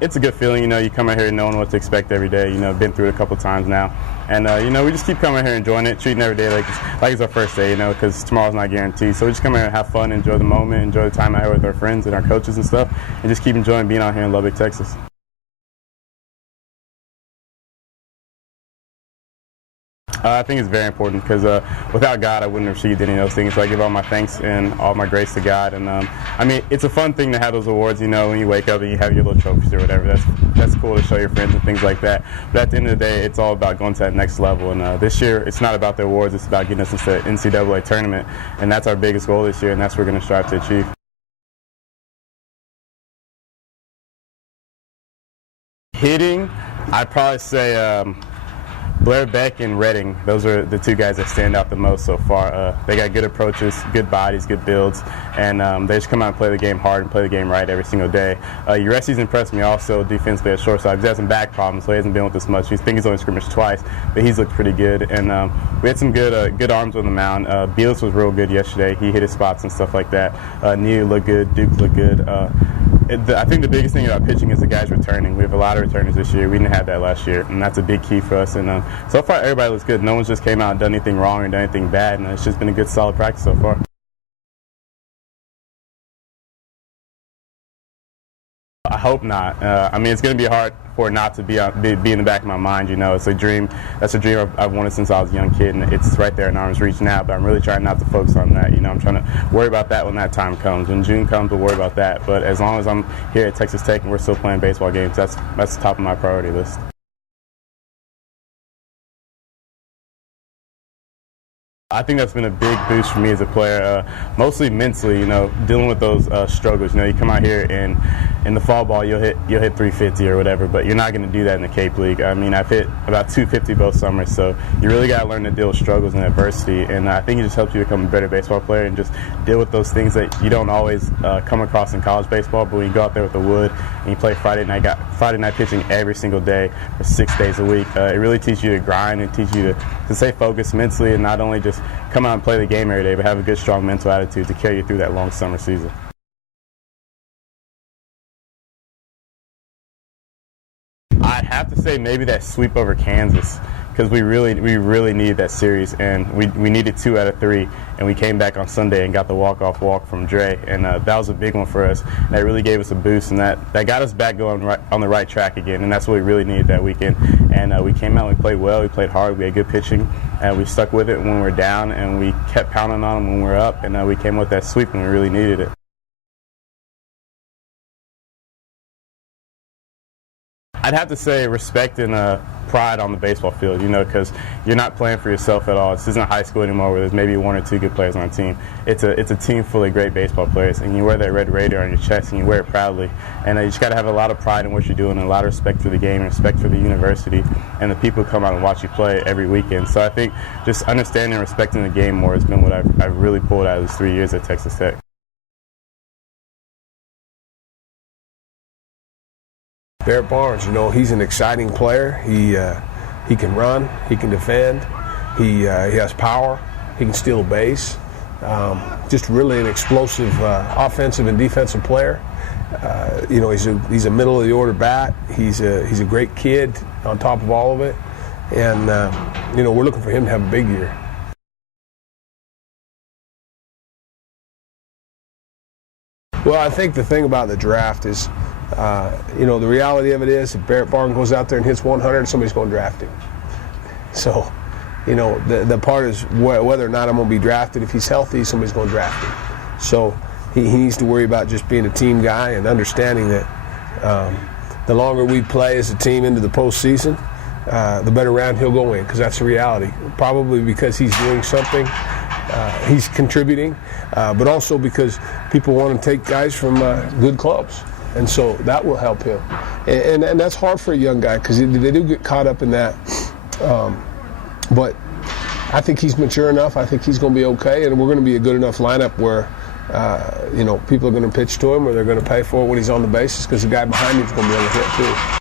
it's a good feeling. You come out here knowing what to expect every day. Been through it a couple times now, and we just keep coming here enjoying it, treating every day like it's our first day. Because tomorrow's not guaranteed. So we just come here and have fun, enjoy the moment, enjoy the time out here with our friends and our coaches and stuff, and just keep enjoying being out here in Lubbock, Texas. I think it's very important because without God, I wouldn't have received any of those things. So I give all my thanks and all my grace to God. And it's a fun thing to have those awards. When you wake up and you have your little trophies or whatever. That's cool to show your friends and things like that. But at the end of the day, it's all about going to that next level. And this year, it's not about the awards. It's about getting us into the NCAA tournament, and that's our biggest goal this year, and that's what we're going to strive to achieve. Hitting, I'd probably say. Blair Beck and Redding, those are the two guys that stand out the most so far. They got good approaches, good bodies, good builds, and they just come out and play the game hard and play the game right every single day. Uresi's impressed me also defensively at shortstop. He's had some back problems, so he hasn't been with us much. I think he's only scrimmaged twice, but he's looked pretty good. And we had some good arms on the mound. Beals was real good yesterday. He hit his spots and stuff like that. Neal looked good. Duke looked good. I think the biggest thing about pitching is the guys returning. We have a lot of returners this year. We didn't have that last year, and that's a big key for us. And so far, everybody looks good. No one's just came out and done anything wrong or done anything bad, and it's just been a good, solid practice so far. I hope not. It's going to be hard for it not to be in the back of my mind. It's a dream. That's a dream I've wanted since I was a young kid, and it's right there in arm's reach now. But I'm really trying not to focus on that. I'm trying to worry about that when that time comes. When June comes, we'll worry about that. But as long as I'm here at Texas Tech and we're still playing baseball games, that's the top of my priority list. I think that's been a big boost for me as a player, mostly mentally, dealing with those struggles. You come out here and in the fall ball you'll hit 350 or whatever, but you're not going to do that in the Cape League. I've hit about 250 both summers, so you really got to learn to deal with struggles and adversity, and I think it just helps you become a better baseball player and just deal with those things that you don't always come across in college baseball. But when you go out there with the wood and you play Friday night pitching every single day for 6 days a week, it really teaches you to grind and teach you to stay focused mentally and not only just come out and play the game every day, but have a good, strong mental attitude to carry you through that long summer season. I'd have to say maybe that sweep over Kansas, because we really needed that series, and we needed 2 out of 3, and we came back on Sunday and got the walk-off walk from Dre, and that was a big one for us. That really gave us a boost, and that got us back going on the right track again, and that's what we really needed that weekend. And we came out, we played well, we played hard, we had good pitching, and we stuck with it when we were down, and we kept pounding on them when we were up, and we came with that sweep when we really needed it. I'd have to say respect and pride on the baseball field, because you're not playing for yourself at all. This isn't high school anymore where there's maybe 1 or 2 good players on a team. It's a team full of great baseball players, and you wear that red Raider on your chest, and you wear it proudly. And you just got to have a lot of pride in what you're doing, and a lot of respect for the game, and respect for the university, and the people who come out and watch you play every weekend. So I think just understanding and respecting the game more has been what I've really pulled out of these 3 years at Texas Tech. Barrett Barnes, he's an exciting player. He can run, he can defend, he has power, he can steal a base. Just really an explosive offensive and defensive player. He's a middle of the order bat. He's a great kid on top of all of it, and we're looking for him to have a big year. Well, I think the thing about the draft is, the reality of it is if Barrett Barnes goes out there and hits 100, somebody's going to draft him. So, the part is whether or not I'm going to be drafted. If he's healthy, somebody's going to draft him. So he needs to worry about just being a team guy and understanding that the longer we play as a team into the postseason, the better round he'll go in, because that's the reality. Probably because he's doing something. He's contributing, but also because people want to take guys from good clubs. And so that will help him. And that's hard for a young guy, because they do get caught up in that. But I think he's mature enough. I think he's going to be okay, and we're going to be a good enough lineup where people are going to pitch to him, or they're going to pay for it when he's on the bases, because the guy behind him is going to be able to hit too.